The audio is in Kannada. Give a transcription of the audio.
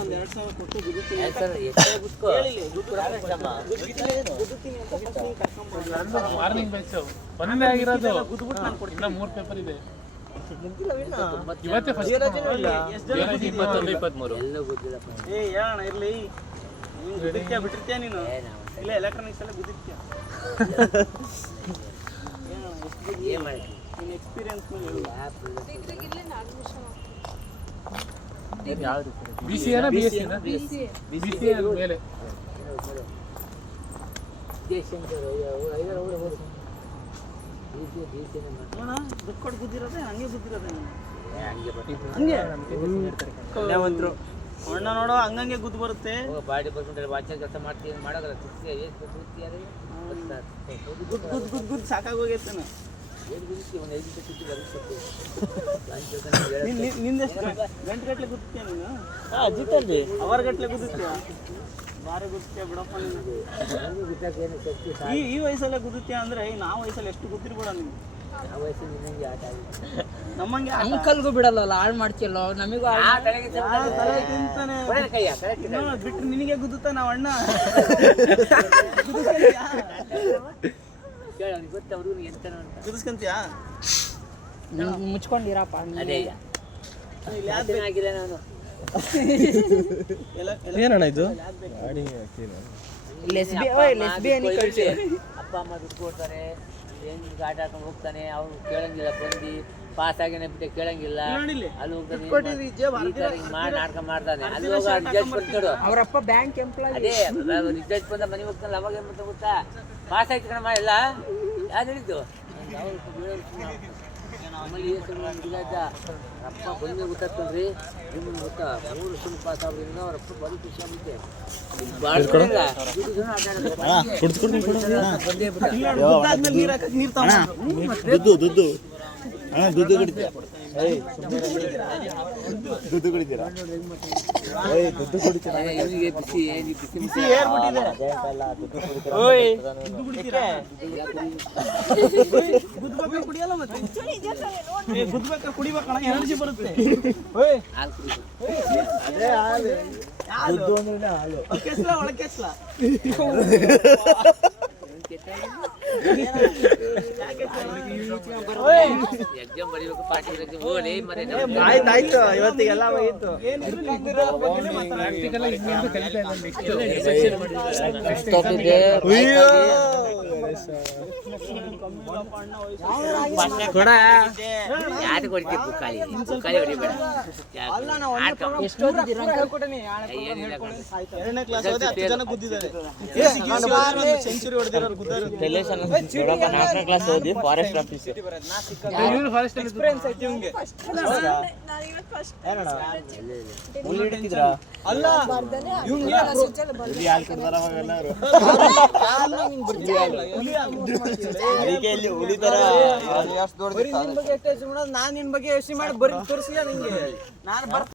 ಒಂದು 2000 ಕೊಟ್ಟು ಗುದ್ದುತ್ತೀನಿ ಮಾರ್ನಿಂಗ್ ಬ್ಯಾಚ್ ಒಂದೇ ಆಗಿರೋದು ಗುದ್ಬಿಟ್ಟು ನಾನು ಕೊಡ್ತೀನಿ. ಇನ್ನ 3 ಪೇಪರ್ ಇದೆ ಇವತ್ತೇ ಫಸ್ಟ್ 21-23 ಎಲ್ಲ ಗುದ್ದಿಲ್ಲಪ್ಪ. ಹೇಳೋಣ ಇರ್ಲಿ. ನೀನು ಗುದ್ದಿರ್ತೀಯ ಬಿಟ್ಟಿರ್ತೀಯ ನೀನು ಇಲ್ಲ ಎಲೆಕ್ಟ್ರಾನಿಕ್ಸ್ ಎಲ್ಲ ಗುದ್ದಿರ್ತೀಯ. ಏನು ಮಾಡಿ ನಿನ್ನ ಎಕ್ಸ್ಪೀರಿಯನ್ಸ್ ಮೇಲೆ BCA ನಾ BSc ನಾ BCA ಮೇಲೆ ದುಡ್ಡು ಕೊಟ್ಟು ಗುದ್ದಿರೋದೆ ಹಂಗೆ ಗುದ್ದಿರೋದೆ ಅಣ್ಣ ನೋಡೋ ಹಂಗಂಗೆ ಗುದ್ದು ಬರುತ್ತೆ. ಬಾಡಿ ಬರ್ಕೊಂಡು ವಾಚ ಕೆಲಸ ಮಾಡ್ತೀನಿ ಮಾಡೋಲ್ಲ ಗುದ್ದು ಸಾಕಾಗೋಗೈತೆ. ನಿಂದೆಷ್ಟು ಗಂಟೆಗಟ್ಟಲೆ ಗುದ್ತೀಯ ನೀನು? ಅವರ್ ಗಟ್ಟಲೆ ಗುದ್ದುತ್ತೀಯ? ಬಾರಿ ಗುದ್ತೀಯ ಬಿಡಪ್ಪ ನೀನು. ಈ ವಯಸ್ಸಲ್ಲೇ ಗುದ್ದುತ್ತೀಯ ಅಂದ್ರೆ ನಾವು ವಯಸ್ಸಲ್ಲಿ ಎಷ್ಟು ಗುದ್ದಿರ್ಬೇಡ ನೀನು. ನಮ್ಮಂಗೆ ಅಂಕಲ್ಗೂ ಬಿಡಲ್ಲ ಹಾಳು ಮಾಡ್ತಿಯಲ್ಲ ನಮಗೂ ಬಿಟ್ಟು ನಿನಗೆ ಗುದ್ದುತ್ತಾ ನಾವು ಅಣ್ಣ ಗುದಿಸ್ಕೊಂತೀಯಾ? ಮುಚ್ಕೊಂಡಿರಪ್ಪ. ಏನಣ್ಣ ಇದು? ಅಪ್ಪ ಅಮ್ಮ ದುಡ್ಡು ಕೊಡ್ತಾರೆ, ಏನು ಆಟ ಆಡ್ಕೊಂಡು ಹೋಗ್ತಾನೆ, ಅವ್ರು ಕೇಳಂಗಿಲ್ಲ, ಬಂದು ಪಾಸ್ ಆಗಿನ ಬಿಟ್ಟೆ ಕೇಳಂಗಿಲ್ಲ, ಅಲ್ಲಿ ಹೋಗ್ತಾನೆ ನಾಟಕ ಮಾಡ್ತಾನೆ, ಅಲ್ಲಿ ಹೋಗ ರಿಸಲ್ಟ್ ಬಂದು ಅವರಪ್ಪ ಬ್ಯಾಂಕ್ ಎಂಪ್ಲಾಯ್. ಅದೇ ರಿಸಲ್ಟ್ ಬಂದ ಮನೆಗೆ ಹೋಗ್ತಾನಲ್ಲ ಅವಾಗ ಏನು ಮಾಡ್ತಾ ಗೊತ್ತಾ, ಪಾಸ್ ಆಯ್ತು ಕಣಮ್ಮ ಎಲ್ಲ ಯಾರು ಹೇಳಿದ್ದು ಆಮೇಲೆ ಅಪ್ಪ ಬಂದು ಗೊತ್ತಾಗ್ತದ್ರಿ ನಿಮ್ಗೆ ಗೊತ್ತಾ 3 ವರ್ಷ ಪಾಸ್ ಆಗೋದ್ರಿಂದ ಅವ್ರಪ್ಪ ಬರೀ ಖುಷಿ ಆಗುತ್ತೆ. ದುಡ್ಡು ಕುಡಿತೀರಾ? ದುಡ್ಡು ಕುಡಿತೀರಾ? ಬಿಸಿ ಬಿಸಿ ಏರ್ಬಿಟ್ಟಿದೆ. ಗುದ್ಬೇಕಾದ್ರೆ ಕುಡಿಯಲ್ಲ ಮತ್ತೆ ಗುದ್ಬೇಕಾದ್ರೆ ಕುಡಿಬೇಕಣ ಎನರ್ಜಿ ಬರುತ್ತೆ. ಅದೇ ಹಾಲು ಕೆಸ್ಲ ಒಳಗೆ ಕೆಸ್ಲ ಎಕ್ಸಾಮ್ ಬರೀಬೇಕು ಪಾರ್ಟಿ ಹೋಗಿ ಮನೆ ಆಯ್ತಾಯ್ತು ಇವತ್ತಿಗೆಲ್ಲ ಹೋಗಿತ್ತು. ಯಾರು ಕೊಡ್ತೀವಿ ಬುಕ್ಕಾಲಿ ಹೊಡಿಬೇಡ. ಎರಡನೇ ಕ್ಲಾಸ್ 10 ಜನ ಗುದ್ದಿದ್ದಾರೆ. ಸೆಂಚುರಿ ಹೊಡೆದಿರೋರು ಗುದ್ದಾರು. 4ನೇ ಕ್ಲಾಸ್ ಓದಿ ಫಾರೆಸ್ಟ್ ಆಫೀಸರ್ ಎಕ್ಸ್ಪೀರಿಯನ್ಸ್ ಐತಿ ಇವ್ನಿಗೆ. ಅಲ್ಲ ಇವ್ನಿಗೆ ನಾನು ನಿನ್ ಬಗ್ಗೆ ಯೋಚನೆ ಮಾಡಿ ಬರೀ ತೋರಿಸಿಲ್ಲ ನಿಂಗೆ ನಾನು